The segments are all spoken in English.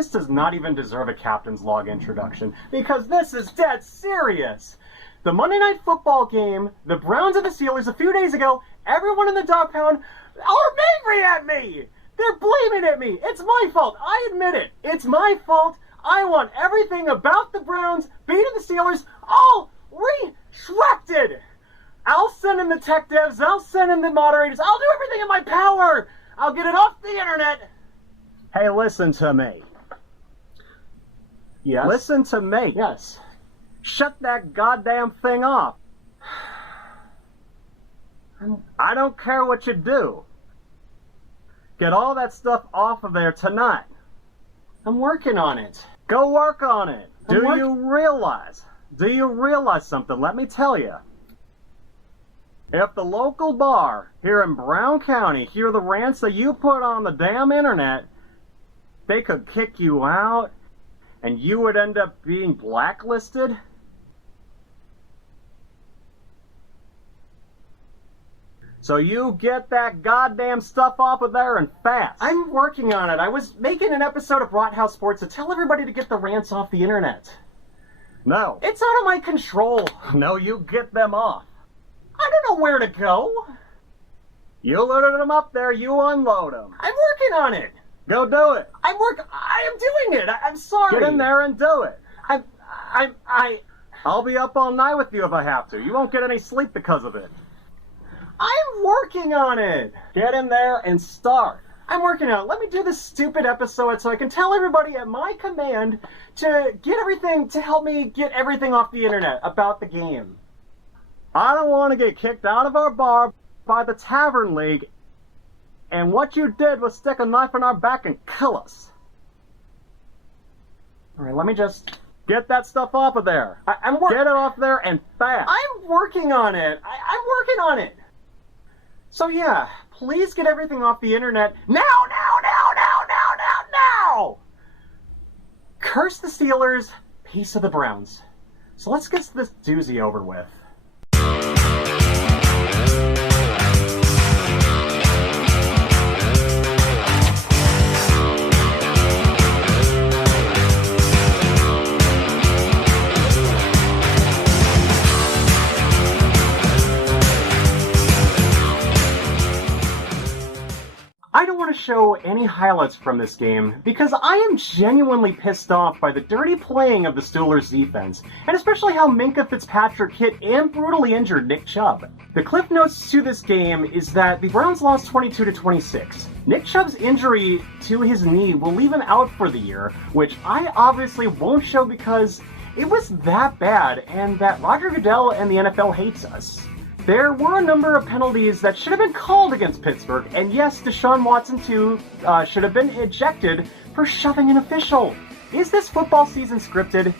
This does not even deserve a captain's log introduction, because this is dead serious. The Monday Night Football game, the Browns and the Steelers a few days ago, everyone in the dog pound are angry at me. They're blaming at me. It's my fault. I admit it. It's my fault. I want everything about the Browns beating the Steelers all retracted. I'll send in the tech devs. I'll send in the moderators. I'll do everything in my power. I'll get it off the internet. Hey, listen to me. Yes? Listen to me. Yes. Shut that goddamn thing off. I don't care what you do. Get all that stuff off of there tonight. I'm working on it. Go work on it. Do you realize something? Let me tell you. If the local bar here in Brown County hear the rants that you put on the damn internet, they could kick you out and you would end up being blacklisted. So you get that goddamn stuff off of there and fast. I'm working on it. I was making an episode of Brathouse Sports to tell everybody to get the rants off the internet. No. It's out of my control. No, you get them off. I don't know where to go. You loaded them up there, you unload them. I'm working on it. Go do it. I am doing it. I'm sorry. Get in there and do it. I'll be up all night with you if I have to. You won't get any sleep because of it. I'm working on it. Get in there and start. I'm working on it. Let me do this stupid episode so I can tell everybody at my command to get everything, to help me get everything off the internet about the game. I don't want to get kicked out of our bar by the Tavern League, and what you did was stick a knife in our back and kill us. Alright, let me just... Get that stuff off of there. Get it off there and fast. I'm working on it. I'm working on it. So yeah, please get everything off the internet now! Curse the Steelers, peace of the Browns. So let's get this doozy over with. I don't want to show any highlights from this game because I am genuinely pissed off by the dirty playing of the Steelers defense, and especially how Minkah Fitzpatrick hit and brutally injured Nick Chubb. The cliff notes to this game is that the Browns lost 22-26. Nick Chubb's injury to his knee will leave him out for the year, which I obviously won't show because it was that bad and that Roger Goodell and the NFL hates us. There were a number of penalties that should have been called against Pittsburgh, and yes, Deshaun Watson too should have been ejected for shoving an official. Is this football season scripted?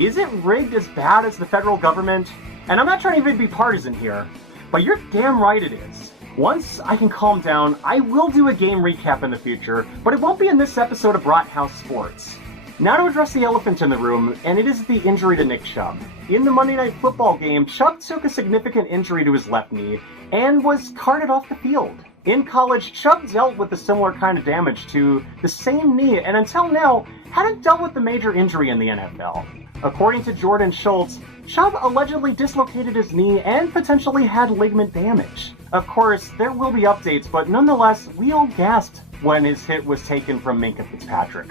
Is it rigged as bad as the federal government? And I'm not trying to even be partisan here, but you're damn right it is. Once I can calm down, I will do a game recap in the future, but it won't be in this episode of Brathouse Sports. Now to address the elephant in the room, and it is the injury to Nick Chubb. In the Monday Night Football game, Chubb took a significant injury to his left knee and was carted off the field. In college, Chubb dealt with a similar kind of damage to the same knee and until now hadn't dealt with the major injury in the NFL. According to Jordan Schultz, Chubb allegedly dislocated his knee and potentially had ligament damage. Of course, there will be updates, but nonetheless, we all gasped when his hit was taken from Minkah Fitzpatrick.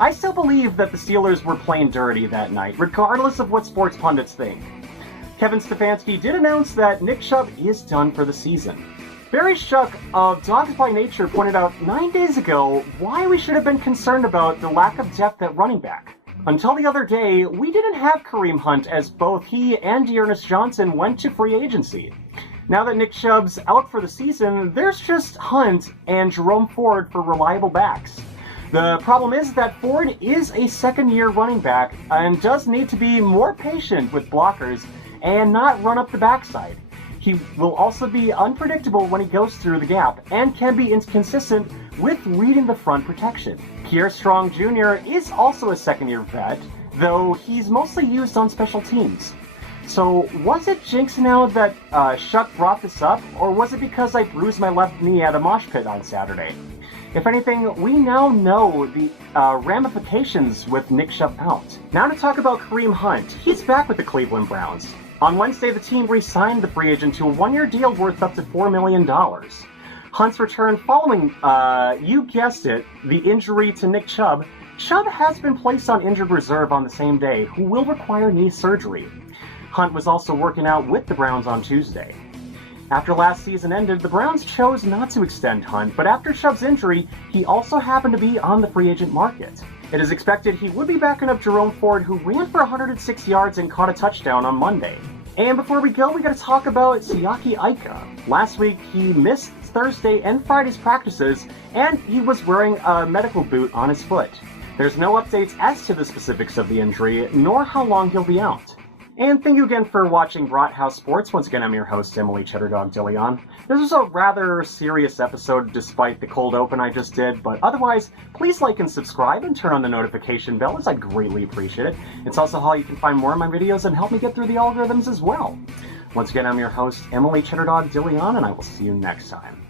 I still believe that the Steelers were playing dirty that night, regardless of what sports pundits think. Kevin Stefanski did announce that Nick Chubb is done for the season. Barry Schuck of Dawgs by Nature pointed out 9 days ago why we should have been concerned about the lack of depth at running back. Until the other day, we didn't have Kareem Hunt as both he and Dearness Johnson went to free agency. Now that Nick Chubb's out for the season, there's just Hunt and Jerome Ford for reliable backs. The problem is that Ford is a second-year running back and does need to be more patient with blockers and not run up the backside. He will also be unpredictable when he goes through the gap and can be inconsistent with reading the front protection. Pierre Strong Jr. is also a second-year vet, though he's mostly used on special teams. So was it jinx now that Schuck brought this up, or was it because I bruised my left knee at a mosh pit on Saturday? If anything, we now know the ramifications with Nick Chubb out. Now to talk about Kareem Hunt. He's back with the Cleveland Browns. On Wednesday, the team re-signed the free agent to a one-year deal worth up to $4 million. Hunt's return following, you guessed it, the injury to Nick Chubb. Chubb has been placed on injured reserve on the same day, who will require knee surgery. Hunt was also working out with the Browns on Tuesday. After last season ended, the Browns chose not to extend Hunt, but after Chubb's injury, he also happened to be on the free agent market. It is expected he would be backing up Jerome Ford, who ran for 106 yards and caught a touchdown on Monday. And before we go, we gotta talk about Siaki Ika. Last week, he missed Thursday and Friday's practices, and he was wearing a medical boot on his foot. There's no updates as to the specifics of the injury, nor how long he'll be out. And thank you again for watching Brathouse Sports. Once again, I'm your host, Emily Cheddardog Dillion. This was a rather serious episode despite the cold open I just did, but otherwise, please like and subscribe and turn on the notification bell, as I'd greatly appreciate it. It's also how you can find more of my videos and help me get through the algorithms as well. Once again, I'm your host, Emily Cheddardog Dillion, and I will see you next time.